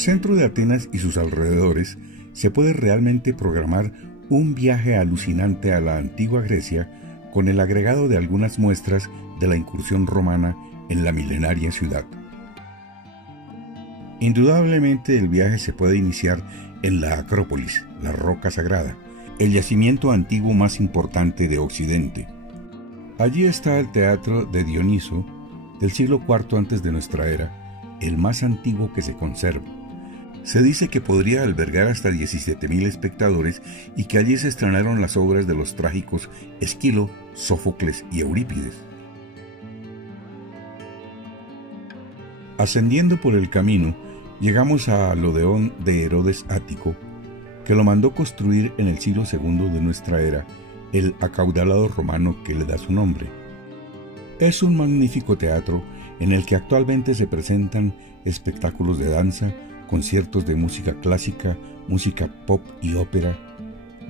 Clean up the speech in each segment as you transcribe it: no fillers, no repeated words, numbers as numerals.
centro de Atenas y sus alrededores se puede realmente programar un viaje alucinante a la antigua Grecia con el agregado de algunas muestras de la incursión romana en la milenaria ciudad. Indudablemente el viaje se puede iniciar en la Acrópolis, la roca sagrada, el yacimiento antiguo más importante de Occidente. Allí está el teatro de Dioniso del siglo IV antes de nuestra era, el más antiguo que se conserva. Se dice que podría albergar hasta 17.000 espectadores y que allí se estrenaron las obras de los trágicos Esquilo, Sófocles y Eurípides. Ascendiendo por el camino, llegamos al Odeón de Herodes Ático, que lo mandó construir en el siglo II de nuestra era, el acaudalado romano que le da su nombre. Es un magnífico teatro en el que actualmente se presentan espectáculos de danza, conciertos de música clásica, música pop y ópera,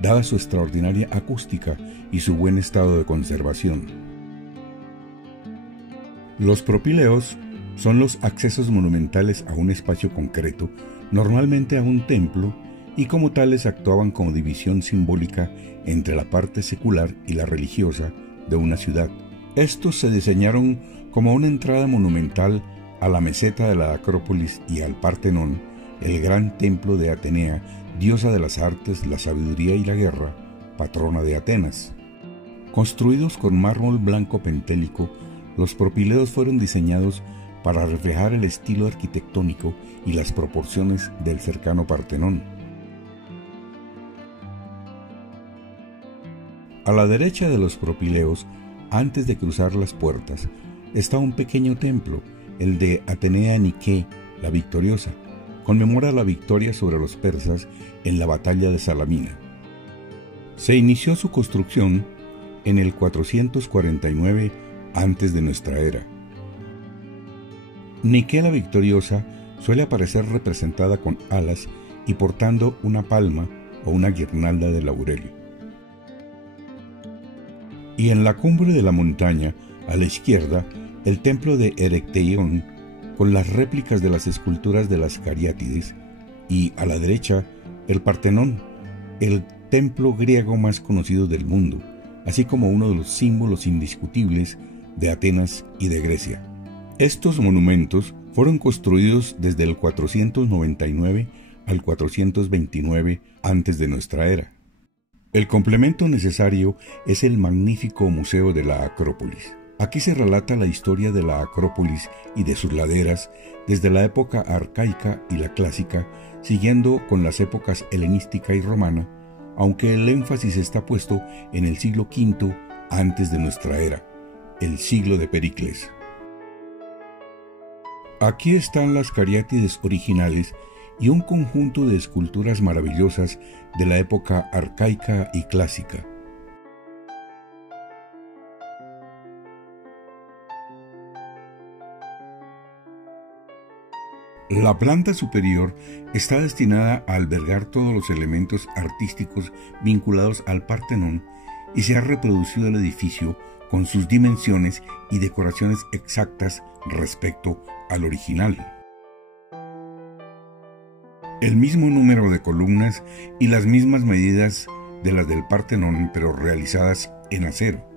dada su extraordinaria acústica y su buen estado de conservación. Los propileos son los accesos monumentales a un espacio concreto, normalmente a un templo, y como tales actuaban como división simbólica entre la parte secular y la religiosa de una ciudad. Estos se diseñaron como una entrada monumental a la meseta de la Acrópolis y al Partenón, el gran templo de Atenea, diosa de las artes, la sabiduría y la guerra, patrona de Atenas. Construidos con mármol blanco pentélico, los propileos fueron diseñados para reflejar el estilo arquitectónico y las proporciones del cercano Partenón. A la derecha de los propileos, antes de cruzar las puertas, está un pequeño templo, el de Atenea Nike, la victoriosa. Conmemora la victoria sobre los persas en la batalla de Salamina. Se inició su construcción en el 449 antes de nuestra era. Nike la victoriosa suele aparecer representada con alas y portando una palma o una guirnalda de laurel. Y en la cumbre de la montaña, a la izquierda, el templo de Erecteión, con las réplicas de las esculturas de las Cariátides, y a la derecha, el Partenón, el templo griego más conocido del mundo, así como uno de los símbolos indiscutibles de Atenas y de Grecia. Estos monumentos fueron construidos desde el 499 al 429 antes de nuestra era. El complemento necesario es el magnífico Museo de la Acrópolis. Aquí se relata la historia de la Acrópolis y de sus laderas desde la época arcaica y la clásica, siguiendo con las épocas helenística y romana, aunque el énfasis está puesto en el siglo V antes de nuestra era, el siglo de Pericles. Aquí están las Cariátides originales y un conjunto de esculturas maravillosas de la época arcaica y clásica. La planta superior está destinada a albergar todos los elementos artísticos vinculados al Partenón y se ha reproducido el edificio con sus dimensiones y decoraciones exactas respecto al original. El mismo número de columnas y las mismas medidas de las del Partenón, pero realizadas en acero.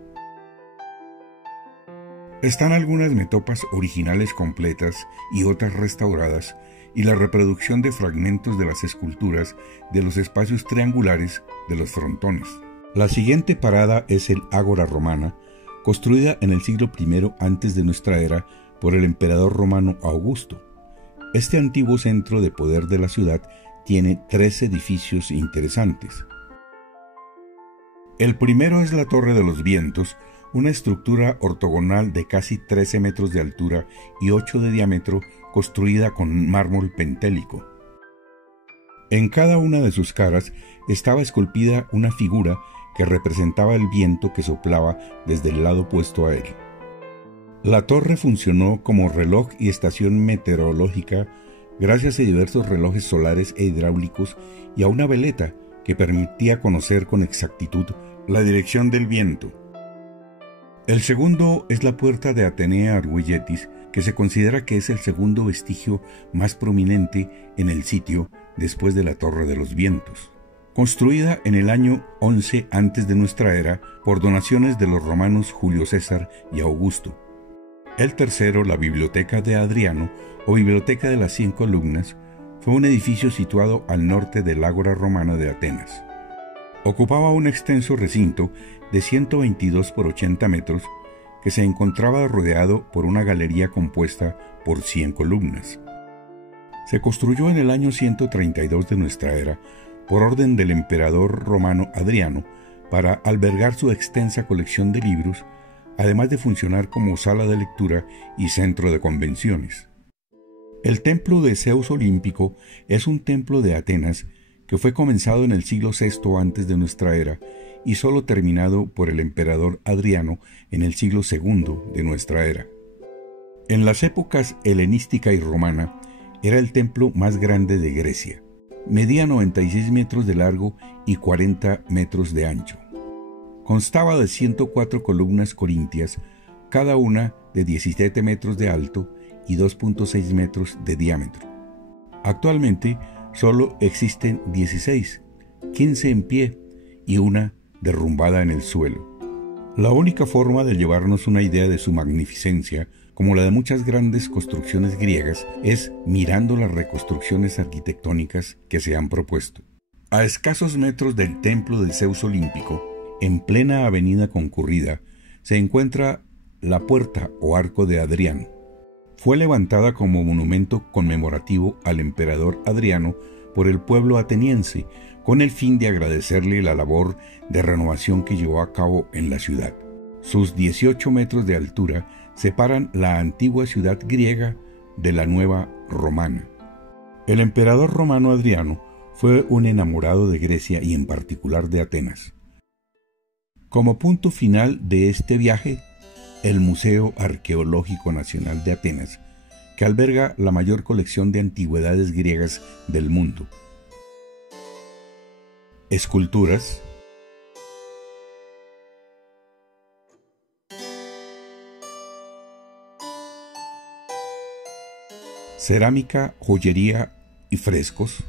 Están algunas metopas originales completas y otras restauradas, y la reproducción de fragmentos de las esculturas de los espacios triangulares de los frontones. La siguiente parada es el Ágora Romana, construida en el siglo I antes de nuestra era por el emperador romano Augusto. Este antiguo centro de poder de la ciudad tiene 3 edificios interesantes. El primero es la Torre de los Vientos, una estructura ortogonal de casi 13 metros de altura y 8 de diámetro, construida con mármol pentélico. En cada una de sus caras estaba esculpida una figura que representaba el viento que soplaba desde el lado opuesto a él. La torre funcionó como reloj y estación meteorológica gracias a diversos relojes solares e hidráulicos y a una veleta que permitía conocer con exactitud la dirección del viento. El segundo es la puerta de Atenea Argüelletis, que se considera que es el segundo vestigio más prominente en el sitio después de la Torre de los Vientos. Construida en el año 11 antes de nuestra era por donaciones de los romanos Julio César y Augusto. El tercero, la Biblioteca de Adriano, o Biblioteca de las 100 Columnas, fue un edificio situado al norte del Ágora Romana de Atenas. Ocupaba un extenso recinto de 122 por 80 metros que se encontraba rodeado por una galería compuesta por 100 columnas. Se construyó en el año 132 de nuestra era por orden del emperador romano Adriano para albergar su extensa colección de libros, además de funcionar como sala de lectura y centro de convenciones. El templo de Zeus Olímpico es un templo de Atenas que fue comenzado en el siglo VI antes de nuestra era y solo terminado por el emperador Adriano en el siglo II de nuestra era. En las épocas helenística y romana, era el templo más grande de Grecia. Medía 96 metros de largo y 40 metros de ancho. Constaba de 104 columnas corintias, cada una de 17 metros de alto y 2.6 metros de diámetro. Actualmente solo existen 16, 15 en pie y una derrumbada en el suelo. La única forma de llevarnos una idea de su magnificencia, como la de muchas grandes construcciones griegas, es mirando las reconstrucciones arquitectónicas que se han propuesto. A escasos metros del templo del Zeus Olímpico, en plena avenida concurrida, se encuentra la Puerta o Arco de Adriano. Fue levantada como monumento conmemorativo al emperador Adriano por el pueblo ateniense, con el fin de agradecerle la labor de renovación que llevó a cabo en la ciudad. Sus 18 metros de altura separan la antigua ciudad griega de la nueva romana. El emperador romano Adriano fue un enamorado de Grecia y en particular de Atenas. Como punto final de este viaje, el Museo Arqueológico Nacional de Atenas, que alberga la mayor colección de antigüedades griegas del mundo. Esculturas, cerámica, joyería y frescos,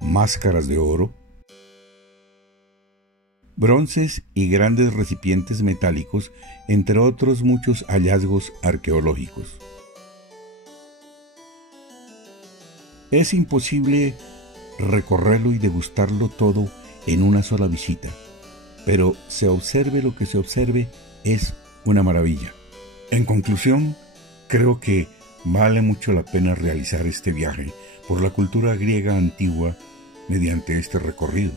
máscaras de oro, bronces y grandes recipientes metálicos, entre otros muchos hallazgos arqueológicos. Es imposible recorrerlo y degustarlo todo en una sola visita, pero se observe lo que se observe, es una maravilla. En conclusión, creo que vale mucho la pena realizar este viaje por la cultura griega antigua mediante este recorrido.